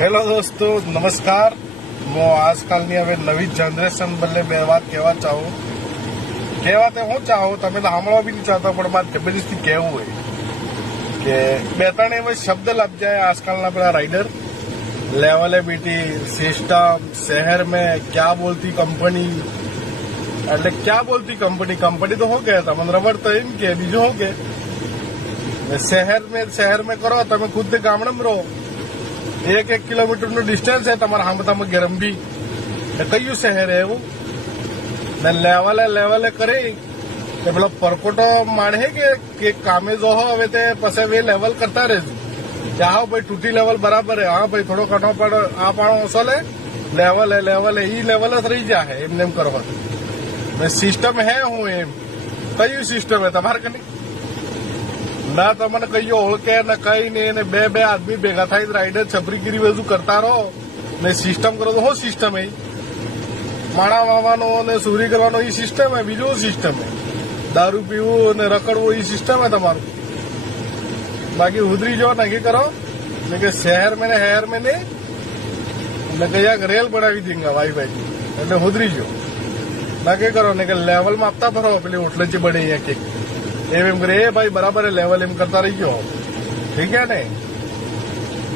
Hello દોસ્તો, નમસ્કાર. હું આજકાલની હવે નવી જનરેશન બદલે બે વાત કહેવા ચાહું. કહેવા તે હું ચાહું, તમે તો સાંભળવા બી નહીં ચાહતા, પણ મારે જબરદસ્તી કહેવું હોય કે બે ત્રણ એવા શબ્દ લપ જાય આજકાલના પેલા રાइडर. લેવલેબિલિટી, સિસ્ટમ, શહેર में क्या बोलती कंपनी, એટલે क्या बोलती कंपनी. कंपनी तो हो गया તમને રબર તો એમ કે બીજું હો કે શહેર में કરો. તમે ખુદ ગામડામાં રહો, 1 કિલોમીટરનું ડિસ્ટન્સ છે તમારા હામતામાં ગરંભી, કયું શહેર એવું ને લેવલે કરી તે પેલો પરકોટો માણે કે કામે જો હવે તે પછી વે લેવલ કરતા રહેજો કે હા ભાઈ તૂટી લેવલ બરાબર હે, હા ભાઈ થોડો કટો પડો આ પાણો ઓછો લે, લેવલે ઈ લેવલ જ રહી જાય એમને એમ કરવા. સિસ્ટમ હે હું એમ કયું સિસ્ટમ હે તમારે કની ના તમને કહીઓ ઓળખે ને કઈ નહીં ને બે આદમી ભેગા થાય રાઈડર છપરીગીરી બધું કરતા રહો ને સિસ્ટમ કરો તો હો સિસ્ટમ હે માણા વાવવાનો ને સુરી કરવાનો એ સિસ્ટમ હે. બીજું સિસ્ટમ હે દારૂ પીવું ને રખડવું એ સિસ્ટમ હે તમારું. બાકી ઉધરી જો નક્કી કરો ને કે શહેર મેં ને હેર મેં ને કયા રેલ બનાવી દેંગા ભાઈ એટલે ઉધરી જો નક્કી કરો ને કે લેવલમાં આપતા ફરો પેલી ઓટલે બને અહીંયા કે એમ કરે એ ભાઈ બરાબર લેવલ એમ કરતા રહી ગયો. ઠીક હે ને.